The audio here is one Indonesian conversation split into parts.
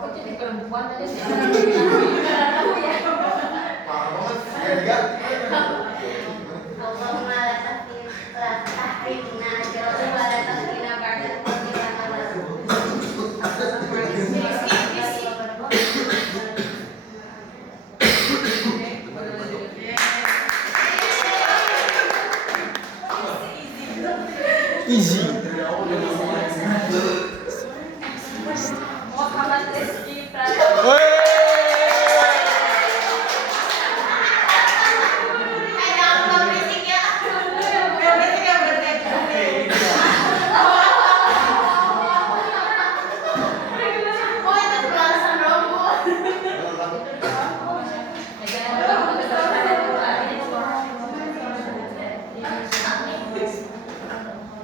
Kok jadi perempuan tadi sih? Easy. Muhammad Rizky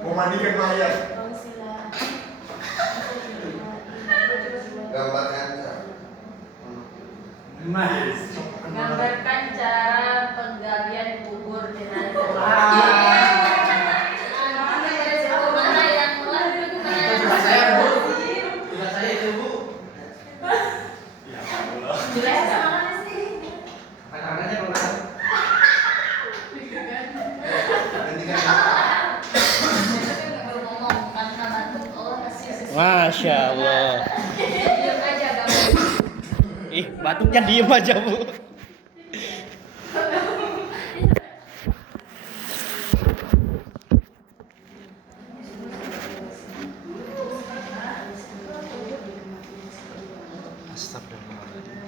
Memandikan mayat. Gambarkan. gambarkan cara penggalian kubur jenazah. Mana yang Saya Bu. Tidak saya itu Bu. Ya Allah. jelas mana sih? Tangannya kalau nggak. Masya Allah. Diam aja gambar. Ih, batuknya diem aja, Bu. Astagfirullahaladzim.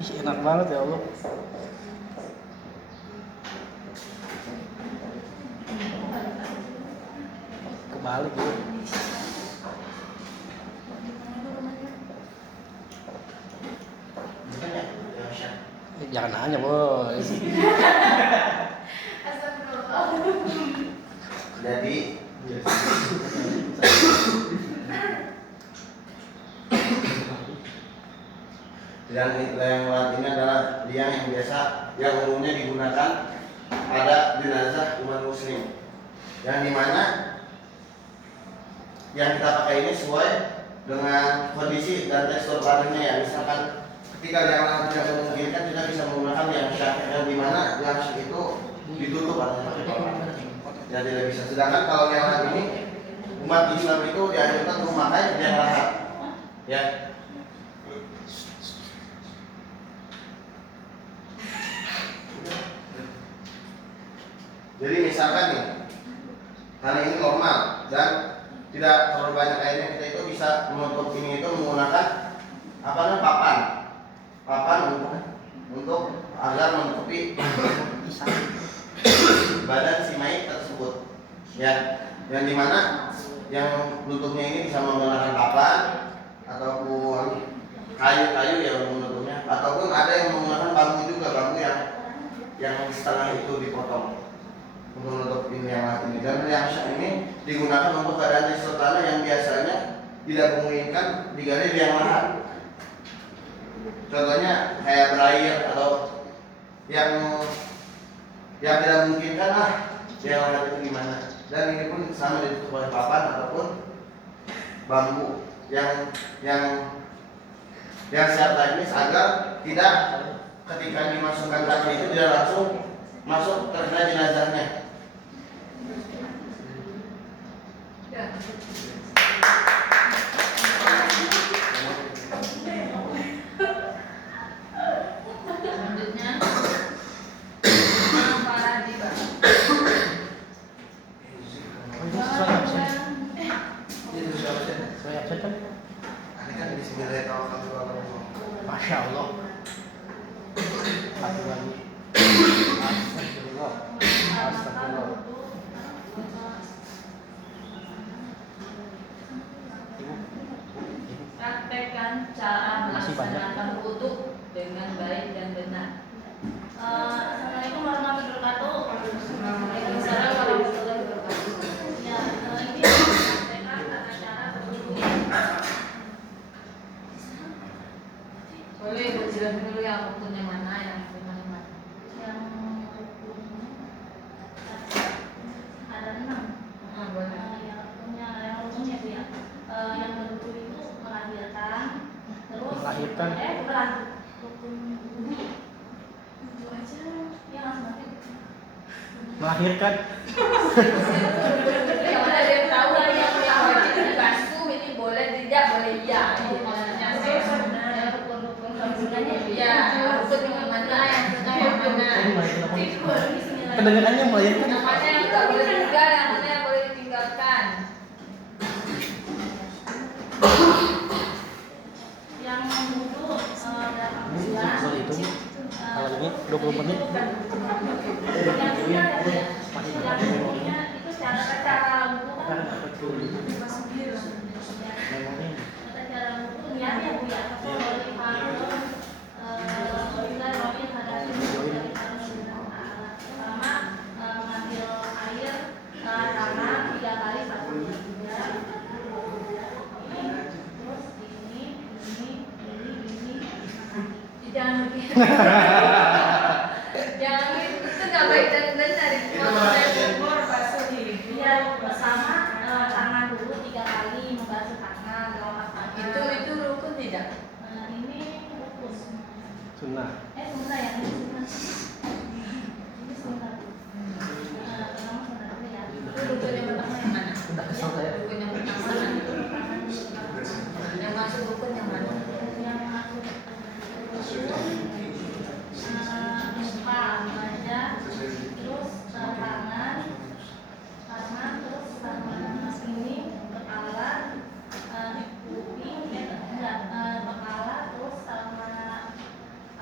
Ih, enak banget ya Allah. Kebalik ya. Jangan nanya, Bos. Jadi yang lain ini adalah liang yang biasa yang umumnya digunakan pada jenazah umat muslim, yang dimana yang kita pakai ini sesuai dengan kondisi dan tekstur badannya ya. Misalkan ketika liang tidak memungkinkan, kita bisa menggunakan liang syak, yang dimana liang syak itu ditutup atau ya tidak bisa. Sedangkan kalau liang ini umat Islam itu dianjurkan untuk memakai liang lahat ya. Jadi misalkan nih, hari ini normal dan tidak terlalu banyak airnya, kita itu bisa menutup ini itu menggunakan apa namanya papan untuk agar menutupi badan si mayit tersebut ya, yang dimana yang tutupnya ini bisa menggunakan papan ataupun kayu-kayu yang menutupnya, ataupun ada yang menggunakan bambu juga, bambu yang setengah itu dipotong untuk menutup ini yang lain ini. Dan yang syak ini digunakan untuk keadaan tekstur tanah yang biasanya tidak memungkinkan digali liang lahat. Contohnya kayak berair atau yang tidak memungkinkan lah liang lahat itu gimana. Dan ini pun sama ditutup oleh papan ataupun bambu yang secara teknis agar tidak ketika dimasukkan kaki itu tidak langsung masuk terkena jenazahnya. Selanjutnya para diba. Saya absen kan? Ini kan bismillahirrahmanirrahim. Masya Allah. Satu lagi. Astagfirullah. Astagfirullah. Praktekkan cara Masih banyak. melaksanakan wudu dengan baik dan benar. Assalamualaikum warahmatullahi wabarakatuh. Waalaikumsalam warahmatullahi wabarakatuh. Ya, ini praktekkan tata cara berwudu. Boleh berjelas dulu ya rukunnya mana, yang mana. Yang ada yang berwudu itu melahirkan, terus Melahirkan? bukan rukun wudu. Wudu aja ya langsung mati. Melahirkan. Yang mana ada yang tahu lah yang wajib dibasuh ini boleh tidak boleh iya. Maksudnya sih rukun-rukun bangunannya ya rukun yang mana yang sunnah yang mana. Kedengarannya melahirkan. Yang mana yang nggak boleh tinggal, yang mana yang boleh ditinggalkan. Yang wudu berapa bulan? Sorry itu. Kalau ini 20 menit. Yang sunnah ya Bu ya. Yang wudunya itu cara wudu kan tata cara wudu niatnya Bu ya. Pertama mengambil air tangan 3 kali 1 jam. Terus ini jangan begini. Jangan itu nggak baik dan benar itu. Iya, pertama tangan dulu 3 kali membasuh tangan, lewat tangan. Itu rukun tidak? Ini rukun. Sunnah. Sunnah ya, ini sunnah. Ini sunnah. Pertama sunnah dulu ya. Itu rukun yang pertama yang mana? Udah kesel saya. Rukun yang pertama yang masuk rukun yang mana? Yang masuk muka, wajah, terus tangan, terus tangan sini, kepala, kuping, kepala, terus sama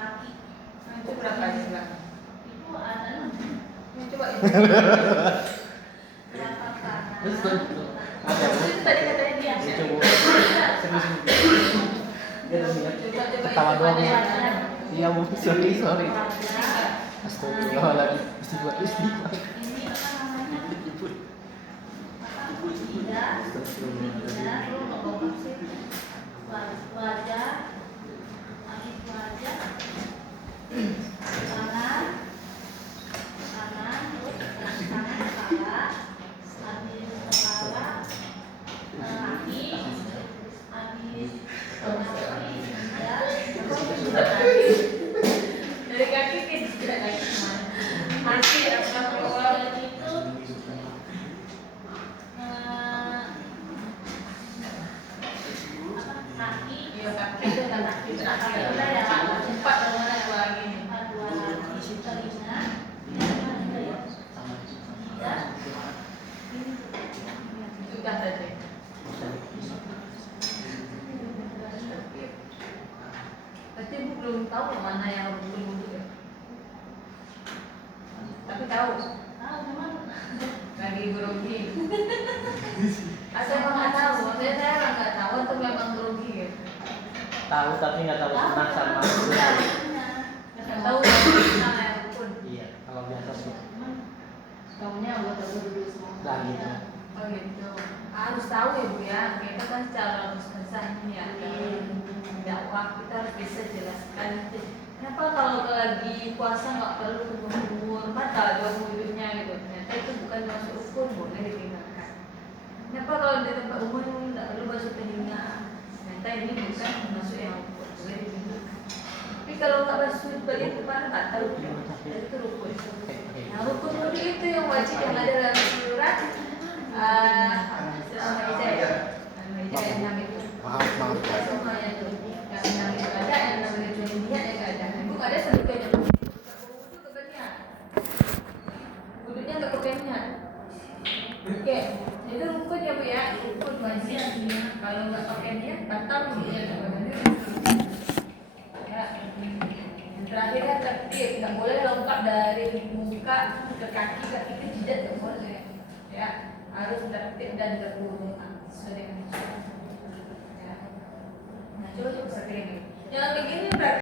kaki. Itu berapa jumlah? Itu ada 6. Coba itu. Telapak tangan. Terus ada. Itu tadi katanya dia. Coba. Serius. Dia udah niat. Coba Ketawa doang. Wajah, Iya, Bu. Sorry. wajah. Astagfirullahaladzim. Istighfar. Ini apa namanya? Lidah, wajah, habis wajah, tangan, terus tangan kepala, habis kepala, kaki, habis dari kaki ke tidak kaki kemana? Masih kalau itu kaki, iya kaki itu kan kaki terakhir. udah ya, Empat mana dua lagi nih? dua lagi telinga, Sudah tadi. Berarti ibu belum tahu mana yang rukun wudu ya? Tapi tahu memang lagi grogi. Atau emang nggak tahu? Maksudnya saya orang nggak tahu atau memang grogi ya? Tahu tapi nggak tahu sunnah sama ya, sunnah. Nggak tahu mana yang rukun. Iya, kalau biasa sih. Tahunya buat tahu dulu semua. Dah gitu. Oh gitu. Harus tahu ya Bu ya. Kita kan secara ustazah ini ya dakwah kita harus bisa jelaskan. Kenapa kalau lagi puasa nggak perlu kumur-kumur, mata dong wudhunya gitu. Ternyata itu bukan masuk rukun, boleh ditinggalkan. Kenapa kalau di tempat umum nggak perlu basuh telinga? Ternyata ini bukan masuk yang rukun, boleh ditinggalkan. Tapi kalau nggak basuh bagian kepala nggak tahu, jadi itu rukun. Nah, rukun wudhu itu yang wajib yang ada dalam surat Al-Ma'idah. Al-Ma'idah yang 6 itu. Maaf. Semuanya itu. Yang 6 itu ada, yang 6 itu lihat yang nggak ada. Ibu nggak ada sebutnya. Wudhu keberniat. Wudhunya nggak keberniat. Oke, itu rukun ya Bu ya. Rukun wajib. Kalau nggak pakai niat batal wudhunya. Ya. Yang terakhir kan tertib, nggak boleh lengkap dari muka ke kaki ke jidat nggak boleh. Ya, harus tertib dan berwudu sesuai dengan ya. Nah, coba seperti ini. Yang begini berarti